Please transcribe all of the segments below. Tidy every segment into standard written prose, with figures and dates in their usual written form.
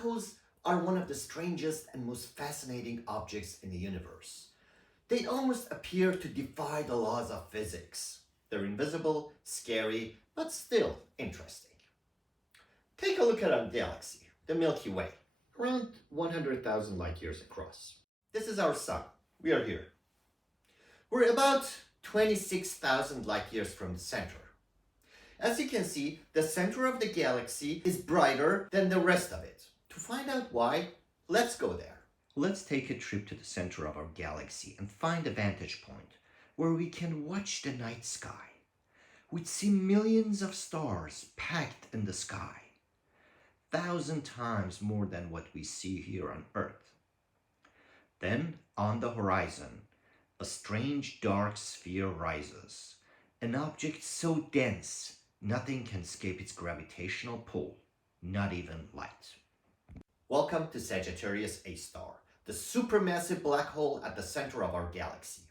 holes are one of the strangest and most fascinating objects in the universe. They almost appear to defy the laws of physics. They're invisible, scary, but still interesting. Take a look at our galaxy, the Milky Way, around 100,000 light years across. This is our sun. We are here. We're about 26,000 light years from the center. As you can see, the center of the galaxy is brighter than the rest of it. To find out why, let's go there. Let's take a trip to the center of our galaxy and find a vantage point where we can watch the night sky. We'd see millions of stars packed in the sky, 1,000 times more than what we see here on Earth. Then, on the horizon, a strange dark sphere rises, an object so dense nothing can escape its gravitational pull, not even light. Welcome to Sagittarius A star, the supermassive black hole at the center of our galaxy.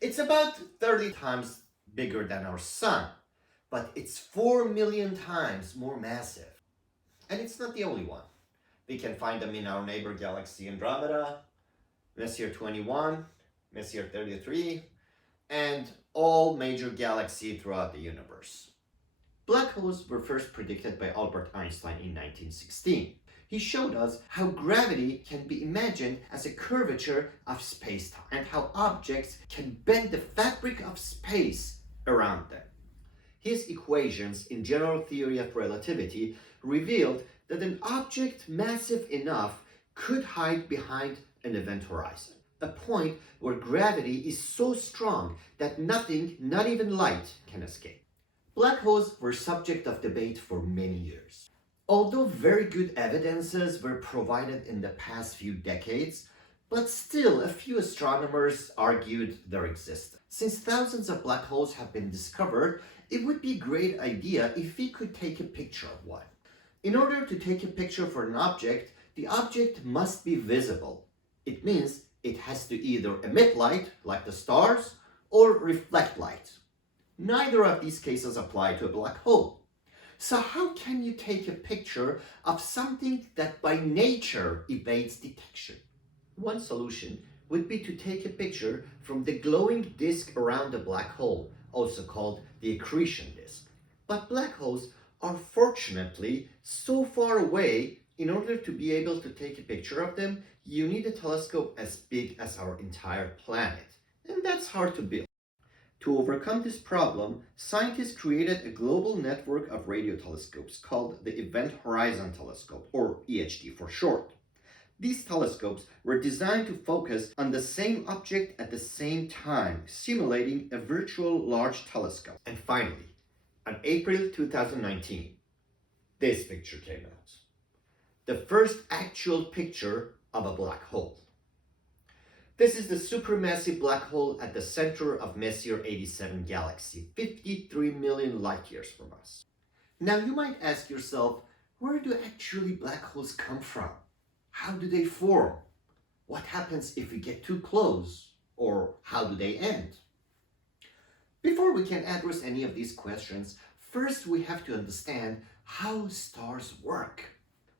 It's about 30 times bigger than our sun, but it's 4 million times more massive. And it's not the only one. We can find them in our neighbor galaxy Andromeda, Messier 21, Messier 33, and all major galaxies throughout the universe. Black holes were first predicted by Albert Einstein in 1916. He showed us how gravity can be imagined as a curvature of space-time and how objects can bend the fabric of space around them. His equations in general theory of relativity revealed that an object massive enough could hide behind an event horizon, a point where gravity is so strong that nothing, not even light, can escape. Black holes were subject of debate for many years. Although very good evidences were provided in the past few decades, but still a few astronomers argued their existence. Since thousands of black holes have been discovered, it would be a great idea if we could take a picture of one. In order to take a picture for an object, the object must be visible. It means it has to either emit light, like the stars, or reflect light. Neither of these cases apply to a black hole. So how can you take a picture of something that by nature evades detection? One solution would be to take a picture from the glowing disk around the black hole, also called the accretion disk. But black holes are fortunately so far away. In order to be able to take a picture of them, you need a telescope as big as our entire planet, and that's hard to build. To overcome this problem, scientists created a global network of radio telescopes called the Event Horizon Telescope, or EHT for short. These telescopes were designed to focus on the same object at the same time, simulating a virtual large telescope. And finally, on April 2019, this picture came out. The first actual picture of a black hole. This is the supermassive black hole at the center of Messier 87 galaxy, 53 million light years from us. Now you might ask yourself, where do actually black holes come from? How do they form? What happens if we get too close? Or how do they end? Before we can address any of these questions, first we have to understand how stars work.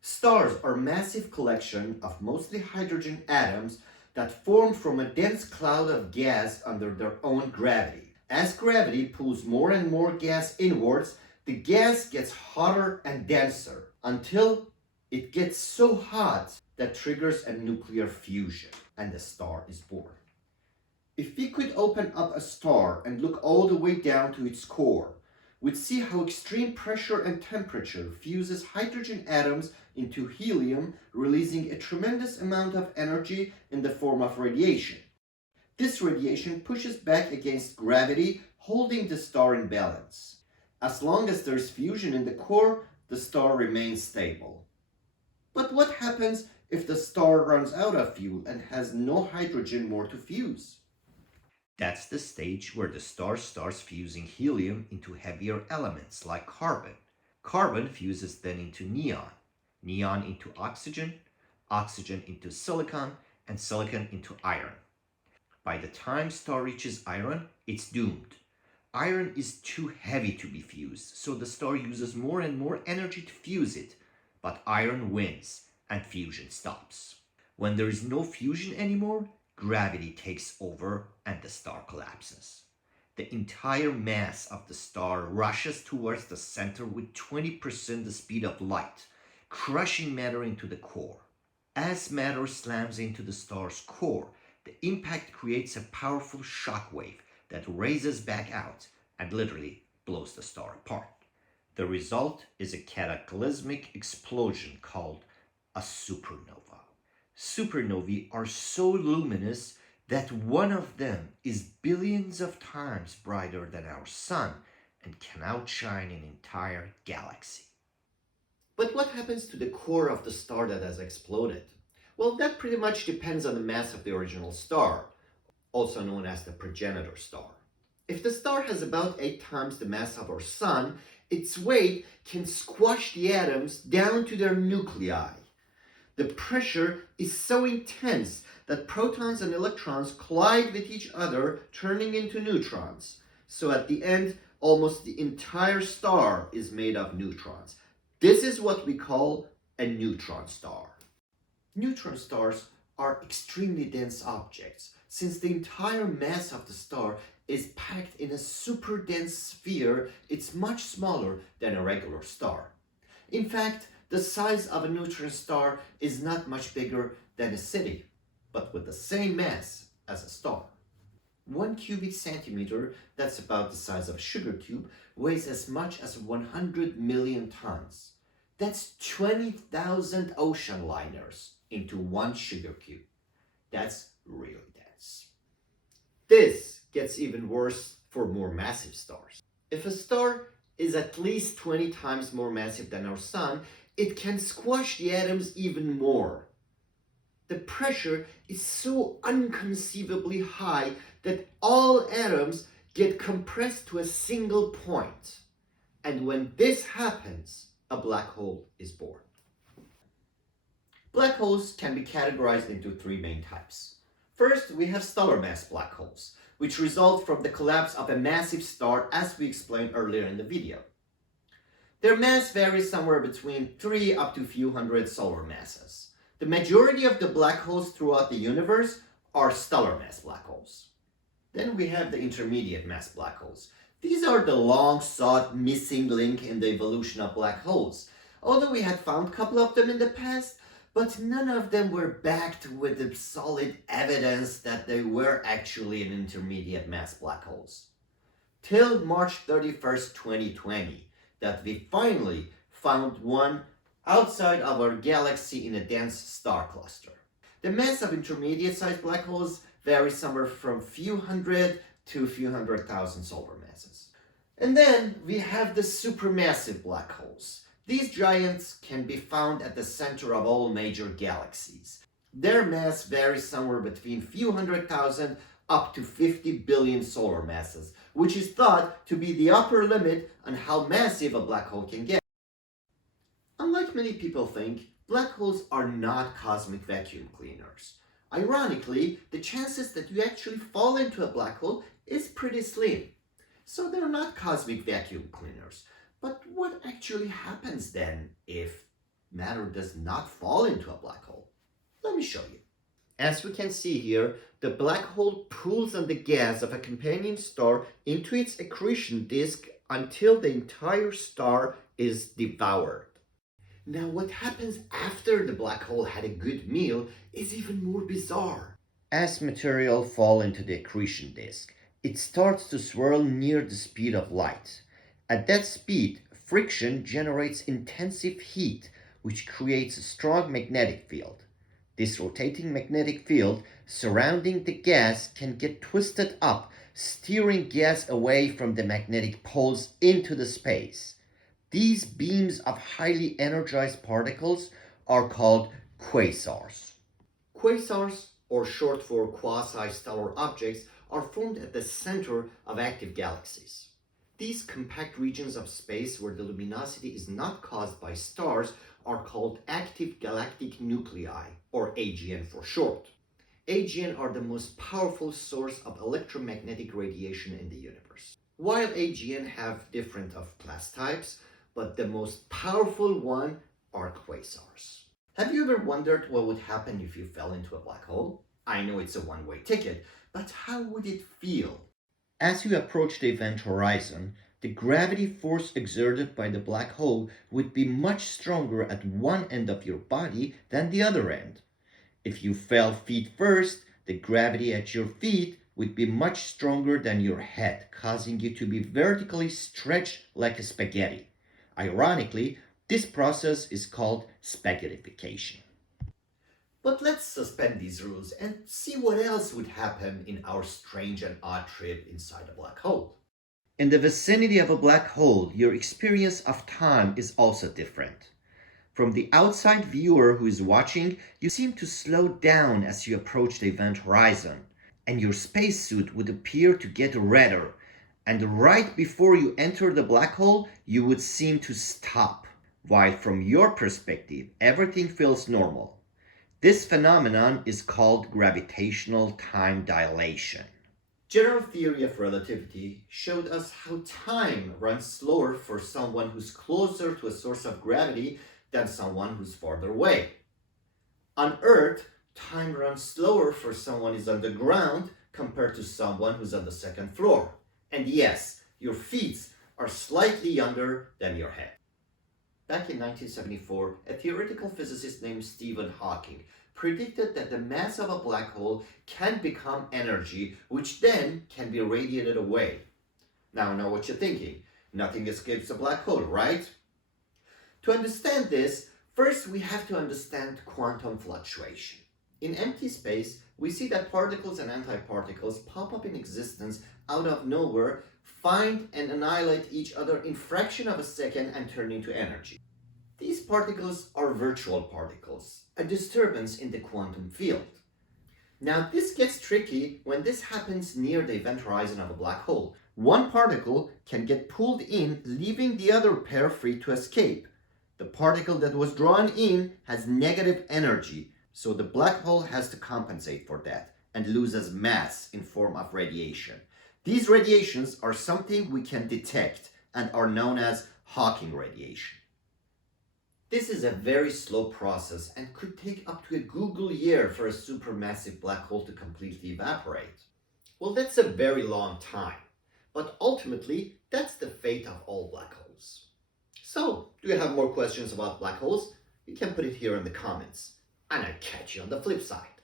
Stars are a massive collection of mostly hydrogen atoms that form from a dense cloud of gas under their own gravity. As gravity pulls more and more gas inwards, the gas gets hotter and denser until it gets so hot that triggers a nuclear fusion and the star is born. If we could open up a star and look all the way down to its core, we'd see how extreme pressure and temperature fuses hydrogen atoms into helium, releasing a tremendous amount of energy in the form of radiation. This radiation pushes back against gravity, holding the star in balance. As long as there's fusion in the core, the star remains stable. But what happens if the star runs out of fuel and has no hydrogen more to fuse? That's the stage where the star starts fusing helium into heavier elements like carbon. Carbon fuses then into neon, neon into oxygen, oxygen into silicon, and silicon into iron. By the time star reaches iron, it's doomed. Iron is too heavy to be fused, so the star uses more and more energy to fuse it, but iron wins, and fusion stops. When there is no fusion anymore, gravity takes over and the star collapses. The entire mass of the star rushes towards the center with 20% the speed of light, crushing matter into the core. As matter slams into the star's core, the impact creates a powerful shock wave that raises back out and literally blows the star apart. The result is a cataclysmic explosion called a supernova. Supernovae are so luminous that one of them is billions of times brighter than our sun and can outshine an entire galaxy. But what happens to the core of the star that has exploded? Well, that pretty much depends on the mass of the original star, also known as the progenitor star. If the star has about 8 times the mass of our sun, its weight can squash the atoms down to their nuclei. The pressure is so intense that protons and electrons collide with each other, turning into neutrons. So at the end, almost the entire star is made of neutrons. This is what we call a neutron star. Neutron stars are extremely dense objects, since the entire mass of the star is packed in a super dense sphere. It's much smaller than a regular star. In fact, the size of a neutron star is not much bigger than a city, but with the same mass as a star. 1 cubic centimeter, that's about the size of a sugar cube, weighs as much as 100 million tons. That's 20,000 ocean liners into 1 sugar cube. That's really dense. This gets even worse for more massive stars. If a star is at least 20 times more massive than our sun, it can squash the atoms even more. The pressure is so inconceivably high that all atoms get compressed to a single point. And when this happens, a black hole is born. Black holes can be categorized into 3 main types. First, we have stellar mass black holes, which result from the collapse of a massive star, as we explained earlier in the video. Their mass varies somewhere between 3 up to a few hundred solar masses. The majority of the black holes throughout the universe are stellar mass black holes. Then we have the intermediate mass black holes. These are the long-sought missing link in the evolution of black holes. Although we had found a couple of them in the past, but none of them were backed with the solid evidence that they were actually an intermediate mass black holes. Till March 31st, 2020, that we finally found one outside of our galaxy in a dense star cluster. The mass of intermediate-sized black holes varies somewhere from few hundred to a few 100,000 solar masses. And then we have the supermassive black holes. These giants can be found at the center of all major galaxies. Their mass varies somewhere between few 100,000 up to 50 billion solar masses, which is thought to be the upper limit on how massive a black hole can get. Unlike many people think, black holes are not cosmic vacuum cleaners. Ironically, the chances that you actually fall into a black hole is pretty slim. So they're not cosmic vacuum cleaners. But what actually happens then if matter does not fall into a black hole? Let me show you. As we can see here, the black hole pulls on the gas of a companion star into its accretion disk until the entire star is devoured. Now, what happens after the black hole had a good meal is even more bizarre. As material falls into the accretion disk, it starts to swirl near the speed of light. At that speed, friction generates intensive heat, which creates a strong magnetic field. This rotating magnetic field surrounding the gas can get twisted up, steering gas away from the magnetic poles into the space. These beams of highly energized particles are called quasars. Quasars, or short for quasi-stellar objects, are formed at the center of active galaxies. These compact regions of space where the luminosity is not caused by stars are called active galactic nuclei, or AGN for short. AGN are the most powerful source of electromagnetic radiation in the universe. While AGN have different of class types, but the most powerful one are quasars. Have you ever wondered what would happen if you fell into a black hole? I know it's a one-way ticket, but how would it feel? As you approach the event horizon, the gravity force exerted by the black hole would be much stronger at one end of your body than the other end. If you fell feet first, the gravity at your feet would be much stronger than your head, causing you to be vertically stretched like a spaghetti. Ironically, this process is called spaghettification. But let's suspend these rules and see what else would happen in our strange and odd trip inside a black hole. In the vicinity of a black hole, your experience of time is also different. From the outside viewer who is watching, you seem to slow down as you approach the event horizon, and your spacesuit would appear to get redder, and right before you enter the black hole, you would seem to stop, while from your perspective, everything feels normal. This phenomenon is called gravitational time dilation. General theory of relativity showed us how time runs slower for someone who's closer to a source of gravity than someone who's farther away. On Earth, time runs slower for someone who's on the ground compared to someone who's on the second floor. And yes, your feet are slightly younger than your head. Back in 1974, a theoretical physicist named Stephen Hawking predicted that the mass of a black hole can become energy, which then can be radiated away. Now I know what you're thinking. Nothing escapes a black hole, right? To understand this, first we have to understand quantum fluctuation. In empty space, we see that particles and antiparticles pop up in existence out of nowhere, find and annihilate each other in fraction of a second and turn into energy. These particles are virtual particles, a disturbance in the quantum field. Now this gets tricky when this happens near the event horizon of a black hole. One particle can get pulled in, leaving the other pair free to escape. The particle that was drawn in has negative energy, so the black hole has to compensate for that and loses mass in form of radiation. These radiations are something we can detect and are known as Hawking radiation. This is a very slow process and could take up to a Google year for a supermassive black hole to completely evaporate. Well, that's a very long time, but ultimately, that's the fate of all black holes. So, do you have more questions about black holes? You can put it here in the comments, and I'll catch you on the flip side.